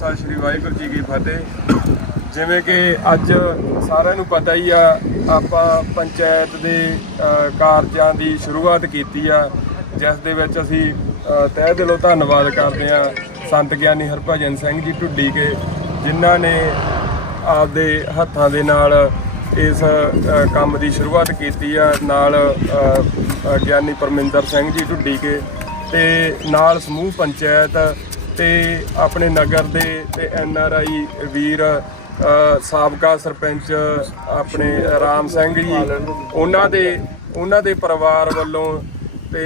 ਖਾਲਸਾ, ਸ੍ਰੀ ਵਾਹਿਗੁਰੂ ਜੀ ਕੀ ਫਤਿਹ। ਜਿਵੇਂ ਕਿ ਅੱਜ ਸਾਰਿਆਂ ਨੂੰ ਪਤਾ ਹੀ ਆ, ਆਪਾਂ ਪੰਚਾਇਤ ਦੇ ਕਾਰਜਾਂ ਦੀ ਸ਼ੁਰੂਆਤ ਕੀਤੀ ਆ। ਜਿਸ ਦੇ ਵਿੱਚ ਅਸੀਂ ਤਹਿ ਦਿਲੋਂ ਧੰਨਵਾਦ ਕਰਦੇ ਆ ਸੰਤ ਗਿਆਨੀ ਹਰਭਜਨ ਸਿੰਘ ਜੀ ਢੁੱਡੀ ਕੇ, ਜਿਨ੍ਹਾਂ ਨੇ ਆਪਦੇ ਹੱਥਾਂ ਦੇ ਨਾਲ ਇਸ ਕੰਮ ਦੀ ਸ਼ੁਰੂਆਤ ਕੀਤੀ ਆ। ਨਾਲ ਗਿਆਨੀ ਪਰਮਿੰਦਰ ਸਿੰਘ ਜੀ ਢੁੱਡੀ ਕੇ ਤੇ ਨਾਲ ਸਮੂਹ ਪੰਚਾਇਤ ਤੇ ਆਪਣੇ ਨਗਰ ਦੇ ਤੇ ਐਨ ਆਰ ਆਈ ਵੀਰ ਸਾਬਕਾ ਸਰਪੰਚ ਆਪਣੇ ਰਾਮ ਸਿੰਘ ਜੀ, ਉਹਨਾਂ ਦੇ ਉਹਨਾਂ ਦੇ ਪਰਿਵਾਰ ਵੱਲੋਂ ਤੇ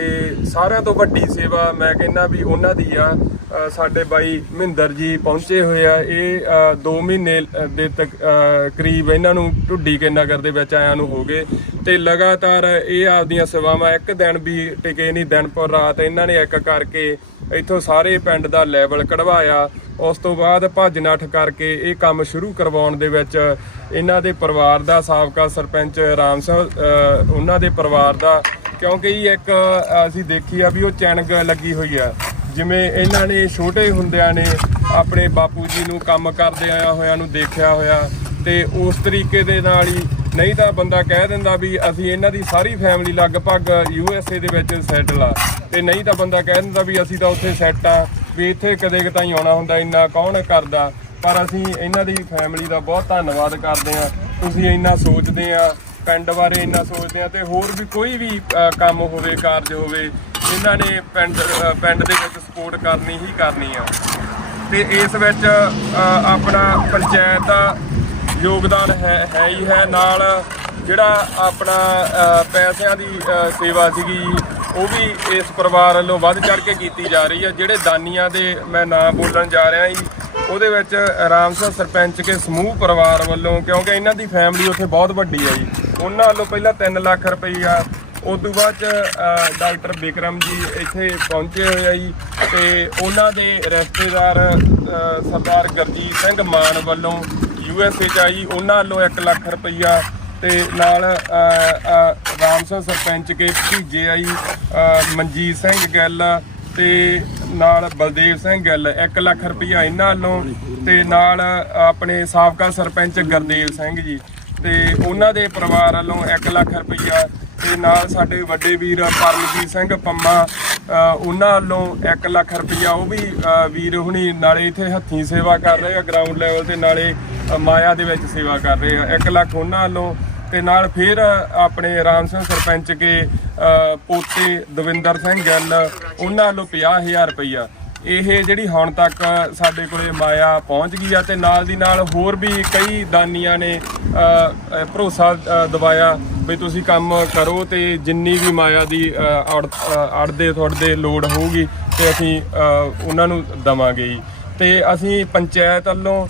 ਸਾਰਿਆਂ ਤੋਂ ਵੱਡੀ ਸੇਵਾ ਮੈਂ ਕਹਿੰਦਾ ਵੀ ਉਹਨਾਂ ਦੀ ਆ। ਸਾਡੇ ਬਾਈ ਮਹਿੰਦਰ ਜੀ ਪਹੁੰਚੇ ਹੋਏ ਆ। ਇਹ 2 ਮਹੀਨੇ ਦੇ ਤੱਕ ਕਰੀਬ ਇਹਨਾਂ ਨੂੰ ਢੁੱਡੀ ਕੇ ਨਗਰ ਦੇ ਵਿੱਚ ਆਇਆਂ ਨੂੰ ਹੋ ਗਏ ਤੇ ਲਗਾਤਾਰ ਇਹ ਆਪਦੀਆਂ ਸੇਵਾਵਾਂ ਇੱਕ ਦਿਨ ਵੀ ਟਿਕੇ ਨਹੀਂ, ਦਿਨ ਪਰ ਰਾਤ ਇਹਨਾਂ ਨੇ ਇੱਕ ਕਰਕੇ ਇੱਥੋਂ ਸਾਰੇ ਪਿੰਡ ਦਾ ਲੈਵਲ ਕਢਵਾਇਆ। ਉਸ ਤੋਂ ਬਾਅਦ ਭੱਜ ਨੱਠ ਕਰਕੇ ਇਹ ਕੰਮ ਸ਼ੁਰੂ ਕਰਵਾਉਣ ਦੇ ਵਿੱਚ ਇਹਨਾਂ ਦੇ ਪਰਿਵਾਰ ਦਾ ਸਾਬਕਾ ਸਰਪੰਚ ਰਾਮ ਸਿੰਘ ਉਹਨਾਂ ਦੇ ਪਰਿਵਾਰ ਦਾ, ਕਿਉਂਕਿ ਇੱਕ ਅਸੀਂ ਦੇਖੀ ਆ ਵੀ ਉਹ ਚੈਨਗ ਲੱਗੀ ਹੋਈ ਆ। ਜਿਵੇਂ ਇਹਨਾਂ ਨੇ ਛੋਟੇ ਹੁੰਦਿਆਂ ਨੇ ਆਪਣੇ ਬਾਪੂ ਜੀ ਨੂੰ ਕੰਮ ਕਰਦੇ ਆਇਆ ਹੋਇਆਂ ਨੂੰ ਦੇਖਿਆ ਹੋਇਆ ਤੇ ਉਸ ਤਰੀਕੇ ਦੇ ਨਾਲ ਹੀ ਨਹੀਂ ਤਾਂ ਬੰਦਾ ਕਹਿ ਦਿੰਦਾ ਵੀ ਅਸੀਂ ਇਹਨਾਂ ਦੀ ਸਾਰੀ ਫੈਮਿਲੀ ਲਗਭਗ ਯੂ ਐਸ ਏ ਦੇ ਵਿੱਚ ਸੈਟਲ ਆ। ਤੇ ਨਹੀਂ ਤਾਂ ਬੰਦਾ ਕਹਿ ਦਿੰਦਾ ਵੀ ਅਸੀਂ ਤਾਂ ਉੱਥੇ ਸੈੱਟ ਆ, ਵੀ ਇੱਥੇ ਕਦੇ ਕਦਾਈ ਆਉਣਾ ਹੁੰਦਾ, ਇੰਨਾ ਕੌਣ ਕਰਦਾ? ਪਰ ਅਸੀਂ ਇਹਨਾਂ ਦੀ ਫੈਮਿਲੀ ਦਾ ਬਹੁਤ ਧੰਨਵਾਦ ਕਰਦੇ ਆ ਤੁਸੀਂ ਇੰਨਾ ਸੋਚਦੇ ਆ, ਪਿੰਡ ਬਾਰੇ ਇੰਨਾ ਸੋਚਦੇ ਆ, ਤੇ ਹੋਰ ਵੀ ਕੋਈ ਵੀ ਕੰਮ ਹੋਵੇ, ਕਾਰਜ ਹੋਵੇ, ਇਹਨਾਂ ਨੇ ਪਿੰਡ ਪਿੰਡ ਦੇ ਵਿੱਚ ਸਪੋਰਟ ਕਰਨੀ ਹੀ ਕਰਨੀ ਆ। ਤੇ ਇਸ ਵਿੱਚ ਆਪਣਾ ਪੰਚਾਇਤ ਦਾ ਯੋਗਦਾਨ ਹੈ ਹੈ ਹੀ ਹੈ। ਨਾਲ ਜਿਹੜਾ ਆਪਣਾ ਪੈਸਿਆਂ ਦੀ ਸੇਵਾ ਸੀਗੀ, ਉਹ ਵੀ ਇਸ ਪਰਿਵਾਰ ਵੱਲੋਂ ਵੱਧ ਚੜ ਕੇ ਕੀਤੀ ਜਾ ਰਹੀ ਹੈ ਜਿਹੜੇ ਦਾਨੀਆਂ ਦੇ ਮੈਂ ਨਾਂ ਬੋਲਣ ਜਾ ਰਿਹਾ ਜੀ, ਉਹਦੇ ਵਿੱਚ ਰਾਮਸਰ ਸਰਪੰਚ ਕੇ ਸਮੂਹ ਪਰਿਵਾਰ ਵੱਲੋਂ, ਕਿਉਂਕਿ ਇਹਨਾਂ ਦੀ ਫੈਮਿਲੀ ਉੱਥੇ ਬਹੁਤ ਵੱਡੀ ਹੈ ਜੀ। ਉਹਨਾਂ ਵੱਲੋਂ ਪਹਿਲਾਂ 3 ਲੱਖ ਰੁਪਈਆ ਉਸ ਤੋਂ ਬਾਅਦ ਚ ਡਾਕਟਰ ਬਿਕਰਮ ਜੀ ਇੱਥੇ ਪਹੁੰਚੇ ਹੋਏ ਆ ਜੀ। ਤੇ ਉਹਨਾਂ ਦੇ ਰਿਸ਼ਤੇਦਾਰ ਸਰਦਾਰ ਗਰਜੀਤ ਸਿੰਘ ਮਾਨ ਵੱਲੋਂ ਯੂ ਐਸ ਏ ਚ ਆਈ ਉਹਨਾਂ ਵੱਲੋਂ 1 ਲੱਖ ਰੁਪਈਆ ਤੇ ਨਾਲ ਅ, ਰਾਮਸਰ ਸਰਪੰਚ ਕੇ ਭਤੀਜੇ ਆਈ ਮਨਜੀਤ ਸਿੰਘ ਗਿੱਲ ਤੇ ਨਾਲ ਬਲਦੇਵ ਸਿੰਘ ਗਿੱਲ 1 ਲੱਖ ਰੁਪਈਆ ਇਹਨਾਂ ਵੱਲੋਂ ਤੇ ਨਾਲ ਆਪਣੇ ਸਾਬਕਾ ਸਰਪੰਚ ਗੁਰਦੇਵ ਸਿੰਘ ਜੀ ਤੇ ਉਹਨਾਂ ਦੇ ਪਰਿਵਾਰ ਵੱਲੋਂ 1 ਲੱਖ ਰੁਪਈਆ ਤੇ ਨਾਲ ਸਾਡੇ ਵੱਡੇ ਵੀਰ ਪਰਮਜੀਤ ਸਿੰਘ ਪੰਮਾ ਉਹਨਾਂ ਵੱਲੋਂ 1 ਲੱਖ ਰੁਪਈਆ ਉਹ ਵੀ ਵੀਰ ਹੁਣੀ ਨਾਲੇ ਇੱਥੇ ਹੱਥੀਂ ਸੇਵਾ ਕਰ ਰਹੇ ਆ ਗਰਾਊਂਡ ਲੈਵਲ ਤੇ ਨਾਲੇ ਮਾਇਆ ਦੇ ਵਿੱਚ ਸੇਵਾ ਕਰ ਰਹੇ ਆ। 1 ਲੱਖ ਉਹਨਾਂ ਵੱਲੋਂ ਤੇ ਨਾਲ ਫਿਰ ਆਪਣੇ ਰਾਮ ਸਿੰਘ ਸਰਪੰਚ ਕੇ ਪੋਤੇ ਦਵਿੰਦਰ ਸਿੰਘ ਗਿੱਲ, ਉਹਨਾਂ ਵੱਲੋਂ 50000 ਰੁਪਈਆ। ਇਹ ਜਿਹੜੀ ਹੁਣ ਤੱਕ ਸਾਡੇ ਕੋਲੇ ਮਾਇਆ ਪਹੁੰਚ ਗਈ ਆ ਤੇ ਨਾਲ ਦੀ ਨਾਲ ਹੋਰ ਵੀ ਕਈ ਦਾਨੀਆਂ ਨੇ ਭਰੋਸਾ ਦਵਾਇਆ ਵੀ ਤੁਸੀਂ ਕੰਮ ਕਰੋ ਤੇ ਜਿੰਨੀ ਵੀ ਮਾਇਆ ਦੀ ਅੜ- ਅੜਦੇ ਤੁਹਾਡੇ ਲੋੜ ਹੋਊਗੀ ਤੇ ਅਸੀਂ ਉਹਨਾਂ ਨੂੰ ਦਵਾਂਗੇ ਜੀ। ਤੇ ਅਸੀਂ ਪੰਚਾਇਤ ਵੱਲੋਂ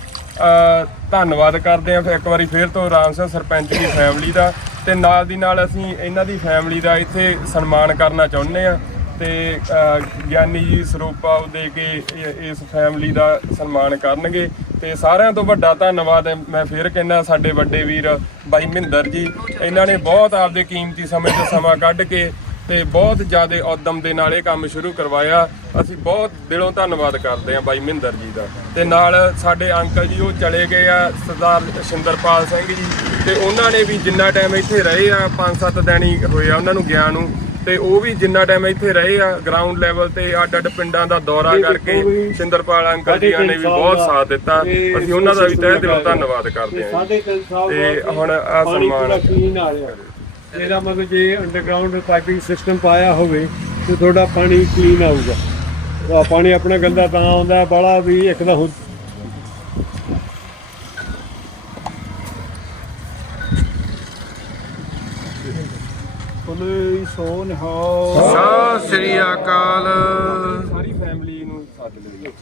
ਧੰਨਵਾਦ ਕਰਦੇ ਹਾਂ। ਫਿਰ ਇੱਕ ਵਾਰੀ ਫੇਰ ਤੋਂ ਰਾਮ ਸਿੰਘ ਸਰਪੰਚ ਦੀ ਫੈਮਿਲੀ ਦਾ। ਤੇ ਨਾਲ ਦੀ ਨਾਲ ਅਸੀਂ ਇਹਨਾਂ ਦੀ ਫੈਮਿਲੀ ਦਾ ਇੱਥੇ ਸਨਮਾਨ ਕਰਨਾ ਚਾਹੁੰਦੇ ਆ ਤੇ ਗਿਆਨੀ ਜੀ ਸਰੂਪਾ ਦੇ ਕੇ ਇਸ ਫੈਮਿਲੀ ਦਾ ਸਨਮਾਨ ਕਰਨਗੇ। ਤੇ ਸਾਰਿਆਂ ਤੋਂ ਵੱਡਾ ਧੰਨਵਾਦ ਮੈਂ ਫੇਰ ਕਹਿੰਦਾ ਸਾਡੇ ਵੱਡੇ ਵੀਰ ਬਾਈ ਮਹਿੰਦਰ ਜੀ, ਇਹਨਾਂ ਨੇ ਬਹੁਤ ਆਪਦੇ ਕੀਮਤੀ ਸਮੇਂ ਤੋਂ ਸਮਾਂ ਕੱਢ ਕੇ ਤੇ ਬਹੁਤ ਜ਼ਿਆਦਾ ਉਦਮ ਦੇ ਨਾਲ ਇਹ ਕੰਮ ਸ਼ੁਰੂ ਕਰਵਾਇਆ। ਅਸੀਂ ਬਹੁਤ ਦਿਲੋਂ ਧੰਨਵਾਦ ਕਰਦੇ ਹਾਂ ਬਾਈ ਮਹਿੰਦਰ ਜੀ ਦਾ। ਤੇ ਨਾਲ ਸਾਡੇ ਅੰਕਲ ਜੀ ਉਹ ਚਲੇ ਗਏ ਆ ਸਰਦਾਰ ਸ਼ਿੰਦਰਪਾਲ ਸਿੰਘ ਜੀ। ਤੇ ਉਹਨਾਂ ਨੇ ਵੀ ਜਿੰਨਾ ਟਾਈਮ ਇੱਥੇ ਰਹੇ ਆ 5-7 ਦਿਨ ਹੀ ਹੋਏ ਆ ਉਹਨਾਂ ਨੂੰ ਗਿਆ ਨੂੰ। ਤੇ ਉਹ ਵੀ ਜਿੰਨਾ ਟਾਈਮ ਇੱਥੇ ਰਹੇ ਆ ਗਰਾਊਂਡ ਲੈਵਲ ਤੇ ਅੱਡ ਅੱਡ ਪਿੰਡਾਂ ਦਾ ਦੌਰਾ ਕਰਕੇ ਸ਼ਿੰਦਰਪਾਲ ਅੰਕਲ ਜੀ ਨੇ ਵੀ ਬਹੁਤ ਸਾਥ ਦਿੱਤਾ। ਅਸੀਂ ਉਹਨਾਂ ਦਾ ਵੀ ਤਹਿ ਦਿਲੋਂ ਧੰਨਵਾਦ ਕਰਦੇ ਹਾਂ। ਤੇ ਹੁਣ ਆ ਸਨਮਾਨ ਇਹਦਾ ਮਤਲਬ ਜੇ ਅੰਡਰਗਰਾਉਂਡ ਪਾਈਪਿੰਗ ਸਿਸਟਮ ਪਾਇਆ ਹੋਵੇ ਤੇ ਤੁਹਾਡਾ ਪਾਣੀ ਕਲੀਨ ਆਊਗਾ। ਆ ਪਾਣੀ ਆਪਣਾ ਗੰਦਾ ਤਾਂ ਆਉਂਦਾ ਬਾਲਾ ਵੀ ਇੱਕ ਹੁ- ਬੋਲੇ ਸੋ ਨਿਹਾਲ ਸਤਿ ਸ੍ਰੀ ਅਕਾਲ। ਸਾਰੀ ਫੈਮਿਲੀ ਨੂੰ ਸੱਦ ਲਿਓ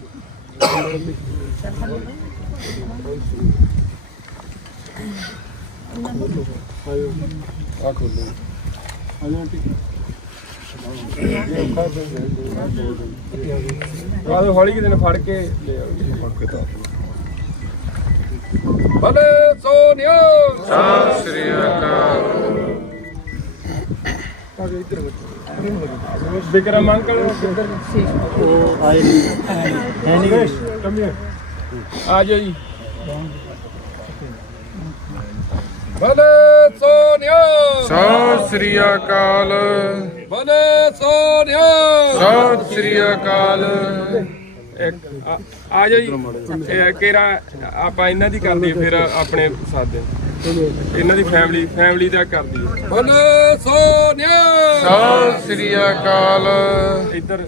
ਆ ਖੋਲੋ ਆਹ ਹੌਲੀ ਕਿਤੇ ਫੜ ਕੇ ਲੈ ਆਓ ਫੜ ਕੇ ਤਾਂ ਬਲੇ ਸੋਨਿਓ ਸਤਿ ਸ੍ਰੀ ਅਕਾਲ ਵਿਕਰਮ ਅੰਕਲ ਉਹ ਆਏ ਨਹੀਂ ਹੈ ਨਹੀਂ ਕਮ ਆ ਜਾਓ ਜੀ। ਬਲੇ ਸੋਨਿਆ ਸਤਿ ਸ੍ਰੀ ਅਕਾਲ। ਬਲੇ ਸੋਨਿਆ ਸਤਿ ਸ੍ਰੀ ਅਕਾਲ। ਆ- ਜੀ। ਇਹ ਕਿਹੜਾ ਆਪਾਂ ਇਹਨਾਂ ਦੀ ਕਰਦੇ ਫਿਰ ਆਪਣੇ ਸਾਦੇ ਇਹਨਾਂ ਦੀ ਫੈਮਿਲੀ ਫੈਮਿਲੀ ਦਾ ਕਰਦੀ ਹੈ। ਬਲੇ ਸੋਨਿਆ ਸਤਿ ਸ੍ਰੀ ਅਕਾਲ। ਇੱਧਰ।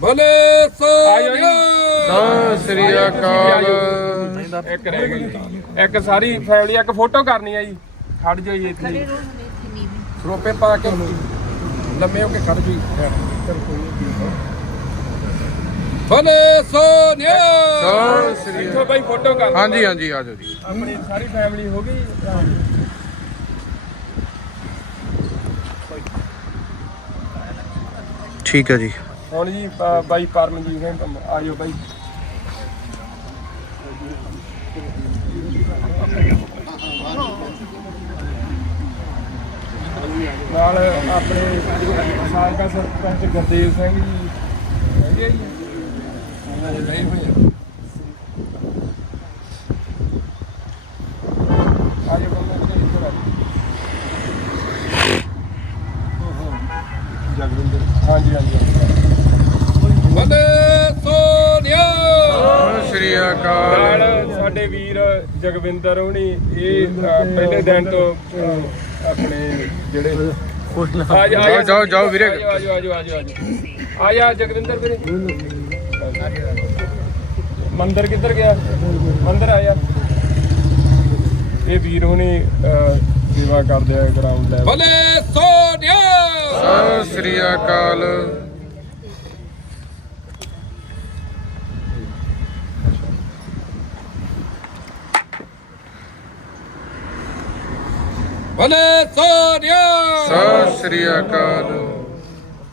ਬਲੇ ਸੋਨਿਆ ਸਤਿ ਸ੍ਰੀ ਅਕਾਲ। ਇੱਕ ਰਹਿ ਗਈ। ਇੱਕ ਸਾਰੀ ਫੈਮਿਲੀ ਇੱਕ ਫੋਟੋ ਕਰਨੀ ਹੈ ਜੀ। ਖੜ ਜਾਓ ਜੀ ਇੱਥੇ। ਸਰੋਪੇ ਪਾ ਕੇ ਲੰਮੇ ਹੋ ਕੇ ਖੜ ਜੀ। ਬਲੇ ਸੋਨਿਆ ਸਤਿ ਸ੍ਰੀ ਇੱਥੋਂ ਬਾਈ ਫੋਟੋ ਕਰ। ਹਾਂਜੀ ਹਾਂਜੀ ਆ ਜਾਓ ਜੀ। ਆਪਣੀ ਸਾਰੀ ਫੈਮਿਲੀ ਹੋ ਗਈ। ਠੀਕ ਹੈ ਜੀ। ਹੁਣ ਜੀ ਬਾਈ ਪਰਮਜੀਤ ਸਿੰਘ ਆਇਓ ਬਾਈ। ਨਾਲ ਆਪਣੇ ਸਾਬਕਾ ਸਰਪੰਚ ਗੁਰਦੇਵ ਸਿੰਘ ਜੀ। ਹੈਗੇ ਜੀ ਉਹਨਾਂ ਦੇ ਗਏ ਹੋਏ ਹਾਂਜੀ ਹਾਂਜੀ। ਬੰਦੇ ਸੋਨਿਆ। ਸਤਿ ਸ੍ਰੀ ਅਕਾਲ। ਸਾਡੇ ਵੀਰ ਜਗਵਿੰਦਰ ਹੋਣੀ ਇਹ ਪਹਿਲੇ ਦਿਨ ਤੋਂ ਆਪਣੇ ਜਿਹੜੇ ਆ ਜਾ ਜਾਓ, ਜਾਓ, ਜਾਓ ਵੀਰੇ। ਆ ਜਾ ਆ ਜਾ ਆ ਜਾ ਜਗਵਿੰਦਰ ਵੀਰੇ। ਮੰਦਰ ਕਿੱਧਰ ਗਿਆ? ਮੰਦਰ ਆ ਯਾਰ ਇਹ ਵੀਰ ਹੋਣੀ ਸੇਵਾ ਕਰਦੇ ਆ ਗਰਾਊਂਡ ਲੈਵਲ ਭਲੇ ਸੋਨਿਆ! ਸਤਿ ਸ੍ਰੀ ਅਕਾਲ। ਭਲੇ ਸੋਨਿਆ। ਸਤਿ ਸ੍ਰੀ ਅਕਾਲ।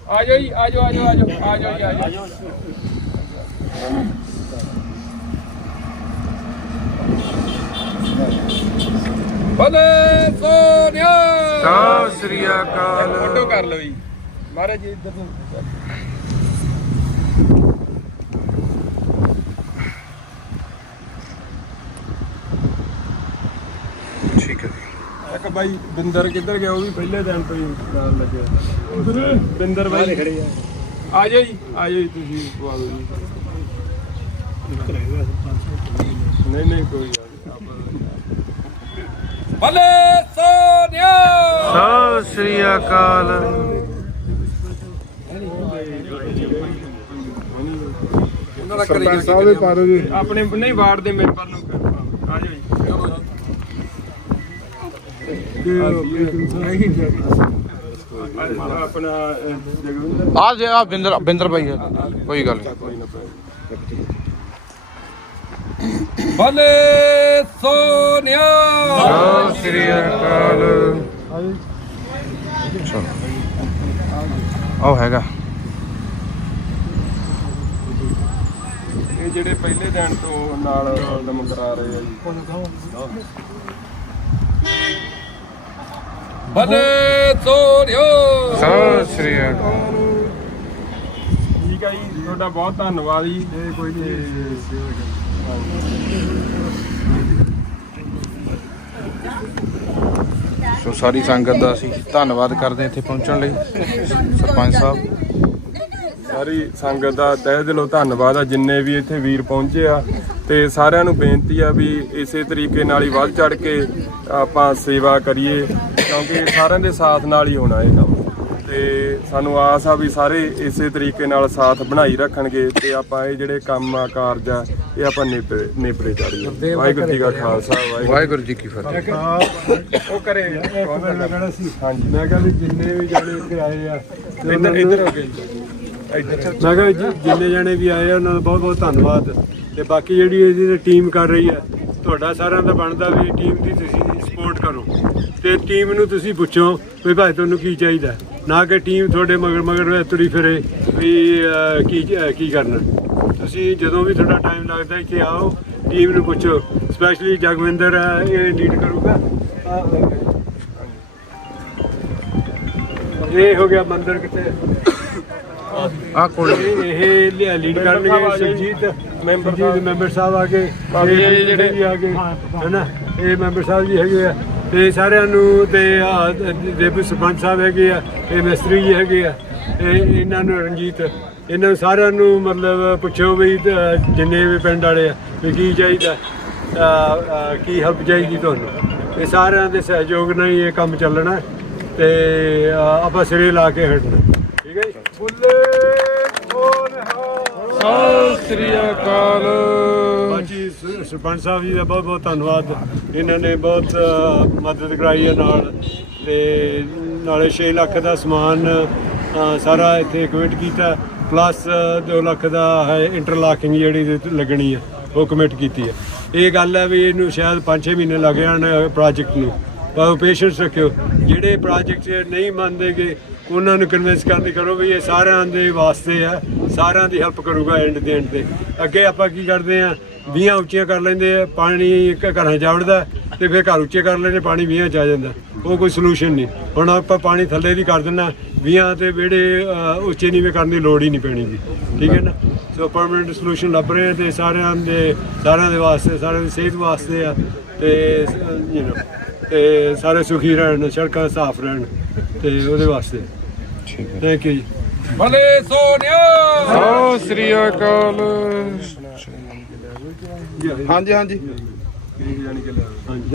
ਆ ਜਾਓ ਜੀ ਆ ਜਾਓ ਆ ਜਾਓ ਆ ਜਾਓ ਆ ਜਾਓ ਜੀ ਆ ਜਾਓ ਭਲੇ ਸੋਨਿਆ। ਸਤਿ ਸ੍ਰੀ ਅਕਾਲ। ਫੋਟੋ ਕਰ ਲਓ ਜੀ। ਮਹਾਰਾਜ ਜੀ ਇੱਧਰ ਨੂੰ। ਠੀਕ ਹੈ ਇੱਕ ਬਾਈ ਬਿੰਦਰ ਕਿੱਧਰ ਗਿਆ ਉਹ ਵੀ ਪਹਿਲੇ ਦਿਨ ਤੋਂ ਹੀ ਨਾਲ ਲੱਗਿਆ ਬਿੰਦਰ। ਬਾਈ। ਖੜੇ ਆ। ਆ ਜਾਓ ਜੀ ਆ ਜਾਓ ਜੀ ਤੁਸੀਂ ਪਵਾ ਦਿਓ ਜੀ। ਨਹੀਂ ਨਹੀਂ ਕੋਈ ਗੱਲ ਭਲੇ ਸੋਨਿਆ ਸਤਿ ਸ੍ਰੀ ਅਕਾਲ। ਸਰਪੰਚ ਸਾਹਿਬ ਦੇ ਪਾਰੋ ਜੀ। ਆਪਣੇ ਨਹੀਂ ਵਾਰਡ ਦੇ ਮੈਂਬਰ ਨੂੰ ਆ ਜਾਓ ਜੀ ਆਪਣਾ ਜਗਵਿੰਦਰ ਆ ਜੇ ਆ ਬਿੰਦਰ ਬਿੰਦਰ ਭਾਈ ਹੈ। ਕੋਈ ਗੱਲ ਨਹੀਂ। ਭਲੇ ਸੋਨਿਆ। ਸਤਿ ਸ੍ਰੀ ਅਕਾਲ। ਆਓ ਹੈਗਾ। ਇਹ ਜਿਹੜੇ ਪਹਿਲੇ ਦਿਨ ਤੋਂ ਨਾਲ ਦਮ ਕਰਾ ਰਹੇ ਆ ਜੀ। ਭਲੇ ਸੋਨਿਆ ਸਤਿ ਸ੍ਰੀ ਅਕਾਲ। ਠੀਕ ਆ ਜੀ ਤੁਹਾਡਾ ਬਹੁਤ ਧੰਨਵਾਦ ਜੀ। ਇਹ ਕੋਈ ਸੋ ਸਾਰੀ ਸੰਗਤ ਦਾ ਅਸੀਂ ਧੰਨਵਾਦ ਕਰਦੇ ਹਾਂ ਇੱਥੇ ਪਹੁੰਚਣ ਲਈ। ਸਰਪੰਚ ਸਾਹਿਬ। ਸਾਰੀ ਸੰਗਤ ਦਾ ਤਹਿ ਦਿਲੋਂ ਧੰਨਵਾਦ ਆ ਜਿੰਨੇ ਵੀ ਇੱਥੇ ਵੀਰ ਪਹੁੰਚੇ ਆ। ਤੇ ਸਾਰਿਆਂ ਨੂੰ ਬੇਨਤੀ ਆ ਵੀ ਇਸੇ ਤਰੀਕੇ ਨਾਲ ਹੀ ਵੱਧ ਚੜ ਕੇ ਆਪਾਂ ਸੇਵਾ ਕਰੀਏ। ਕਿਉਂਕਿ ਸਾਰਿਆਂ ਦੇ ਸਾਥ ਨਾਲ ਹੀ ਹੋਣਾ ਇਹ ਕੰਮ। ਤੇ ਸਾਨੂੰ ਆਸ ਆ ਵੀ ਸਾਰੇ ਇਸੇ ਤਰੀਕੇ ਨਾਲ ਸਾਥ ਬਣਾਈ ਰੱਖਣਗੇ ਤੇ ਆਪਾਂ ਇਹ ਜਿਹੜੇ ਕੰਮ ਆ ਕਾਰਜ ਆ ਇਹ ਆਪਾਂ ਨੇਪਰੇ ਨੇਪਰੇ ਚਾੜੀਏ। ਵਾਹਿਗੁਰੂ ਜੀ ਕਾ ਖਾਲਸਾ ਵਾਹਿਗੁਰੂ ਵਾਹਿਗੁਰੂ ਜੀ ਕੀ ਫਤਿਹ। ਉਹ ਕਰੇ ਹਾਂਜੀ। ਮੈਂ ਕਿਹਾ ਵੀ ਜਿੰਨੇ ਵੀ ਜਾਣੇ ਇੱਥੇ ਆਏ ਆ ਇੱਧਰ ਇੱਧਰ ਹੋ ਗਏ ਇੱਧਰ ਮੈਂ ਕਿਹਾ ਜੀ ਜਿੰਨੇ ਜਾਣੇ ਵੀ ਆਏ ਆ ਉਹਨਾਂ ਦਾ ਬਹੁਤ ਬਹੁਤ ਧੰਨਵਾਦ। ਤੇ ਬਾਕੀ ਜਿਹੜੀ ਇਹਦੀ ਟੀਮ ਕਰ ਰਹੀ ਹੈ ਤੁਹਾਡਾ ਸਾਰਿਆਂ ਦਾ ਬਣਦਾ ਵੀ ਟੀਮ ਦੀ ਤੁਸੀਂ ਤੇ ਟੀਮ ਨੂੰ ਤੁਸੀਂ ਪੁੱਛੋ ਵੀ ਭਾਈ ਤੁਹਾਨੂੰ ਕੀ ਚਾਹੀਦਾ? ਹੈ। ਨਾ ਕਿ ਟੀਮ ਤੁਹਾਡੇ ਮਗਰ ਮਗਰ ਤੁਰੀ ਫਿਰੇ ਵੀ ਕੀ ਕੀ ਕਰਨਾ? ਤੁਸੀਂ ਜਦੋਂ ਵੀ ਤੁਹਾਡਾ ਟਾਈਮ ਲੱਗਦਾ ਇੱਥੇ ਆਓ ਟੀਮ ਨੂੰ ਪੁੱਛੋ। ਸਪੈਸ਼ਲੀ ਜਗਵਿੰਦਰ ਹੈ, ਇਹ ਲੀਡ ਕਰੂਗਾ। ਇਹ ਹੋ ਗਿਆ ਮੰਦਰ ਕਿਤੇ। ਆ ਕੋਲ। ਇਹ ਲੀਡ ਕਰਨਗੇ ਸੁਰਜੀਤ ਮੈਂਬਰ ਜੀ ਸਾਹਿਬ। ਮੈਂਬਰ ਸਾਹਿਬ ਆ ਗਏ। ਇਹ ਜਿਹੜੇ- ਵੀ ਆ ਗਏ। ਹੈਨਾ? ਇਹ ਮੈਂਬਰ ਸਾਹਿਬ ਜੀ ਹੈਗੇ ਆ। ਤੇ ਸਾਰਿਆਂ ਨੂੰ ਤੇ ਆਹ ਦੇਬੂ ਸਰਪੰਚ ਸਾਹਿਬ ਹੈਗੇ ਆ, ਇਹ ਮਿਸਤਰੀ ਜੀ ਹੈਗੇ ਆ ਇਹ ਇਹਨਾਂ ਨੂੰ ਰਣਜੀਤ, ਇਹਨਾਂ ਨੂੰ ਸਾਰਿਆਂ ਨੂੰ ਮਤਲਬ ਪੁੱਛੋ ਵੀ ਜਿੰਨੇ ਵੀ ਪਿੰਡ ਵਾਲੇ ਆ, ਵੀ ਕੀ ਚਾਹੀਦਾ ਕੀ ਹੈਲਪ ਚਾਹੀਦੀ ਤੁਹਾਨੂੰ? ਇਹ ਸਾਰਿਆਂ ਦੇ ਸਹਿਯੋਗ ਨਾਲ ਹੀ ਇਹ ਕੰਮ ਚੱਲਣਾ, ਤੇ ਆਪਾਂ ਸਿਰੇ ਲਾ ਕੇ ਹਟਣਾ। ਠੀਕ ਹੈ ਜੀ? ਬੁੱਲੇ ਬੋਲ ਸਤਿ ਸ੍ਰੀ ਅਕਾਲ। ਸਰਪੰਚ ਸਾਹਿਬ ਜੀ ਦਾ ਬਹੁਤ ਬਹੁਤ ਧੰਨਵਾਦ। ਇਹਨਾਂ ਨੇ ਬਹੁਤ ਮਦਦ ਕਰਾਈ ਹੈ ਨਾਲ। ਤੇ ਨਾਲੇ 6 ਲੱਖ ਦਾ ਸਮਾਨ ਸਾਰਾ ਇੱਥੇ ਕਮਿਟ ਕੀਤਾ। ਪਲੱਸ 2 ਲੱਖ ਦਾ ਹੈ ਇੰਟਰਲਾਕਿੰਗ ਜਿਹੜੀ ਲੱਗਣੀ ਹੈ ਉਹ ਕਮਿਟ ਕੀਤੀ ਹੈ ਇਹ ਗੱਲ ਹੈ ਵੀ ਇਹਨੂੰ ਸ਼ਾਇਦ 5-6 ਮਹੀਨੇ ਲੱਗ ਜਾਣ ਪ੍ਰੋਜੈਕਟ ਨੂੰ। ਪਰ ਪੇਸ਼ੈਂਸ ਰੱਖਿਓ। ਜਿਹੜੇ ਪ੍ਰੋਜੈਕਟ ਨਹੀਂ ਮੰਨਦੇਗੇ, ਉਹਨਾਂ ਨੂੰ ਕਨਵਿੰਸ ਕਰਨ ਕਰੋ ਵੀ ਇਹ ਸਾਰਿਆਂ ਦੇ ਵਾਸਤੇ ਆ। ਸਾਰਿਆਂ ਦੀ ਹੈਲਪ ਕਰੂਗਾ ਐਂਡ ਦੇ ਐਂਡ ਤੇ। ਅੱਗੇ ਆਪਾਂ ਕੀ ਕਰਦੇ ਆ ਵੀਆਂ ਉੱਚੀਆਂ ਕਰ ਲੈਂਦੇ ਆ ਪਾਣੀ ਇੱਕ ਘਰਾਂ 'ਚ ਵੜਦਾ ਤੇ ਫਿਰ ਘਰ ਉੱਚੇ ਕਰ ਲੈਂਦੇ ਪਾਣੀ ਵੀਆਂ 'ਚ ਆ ਜਾਂਦਾ। ਉਹ ਕੋਈ ਸੋਲੂਸ਼ਨ ਨਹੀਂ। ਹੁਣ ਆਪਾਂ ਪਾਣੀ ਥੱਲੇ ਦੀ ਕਰ ਦਿੰਨਾ ਵੀਆਂ ਤੇ ਵਿਹੜੇ ਉੱਚੇ ਨੀਵੇਂ ਕਰਨ ਦੀ ਲੋੜ ਹੀ ਨਹੀਂ ਪੈਣੀ ਜੀ। ਠੀਕ ਹੈ ਨਾ? ਸੋ ਪਰਮਨੈਂਟ ਸੋਲੂਸ਼ਨ ਲੱਭ ਰਹੇ ਤੇ ਸਾਰਿਆਂ ਦੇ ਸਾਰਿਆਂ ਦੇ ਵਾਸਤੇ ਸਾਰਿਆਂ ਦੀ ਸਿਹਤ ਵਾਸਤੇ ਆ ਤੇ ਯੂ نو ਤੇ ਸਾਰੇ ਸੁਖੀ ਰਹਿਣ ਸੜਕਾਂ ਸਾਫ਼ ਰਹਿਣ ਤੇ ਉਹਦੇ ਵਾਸਤੇ। ਠੀਕ ਹੈ। ਥੈਂਕ ਯੂ ਜੀ। ਭਲੇ ਸੋਨਿਆ! ਸਤਿ ਸ੍ਰੀ ਅਕਾਲ। ਹਾਂਜੀ ਹਾਂਜੀ। ਹਾਂਜੀ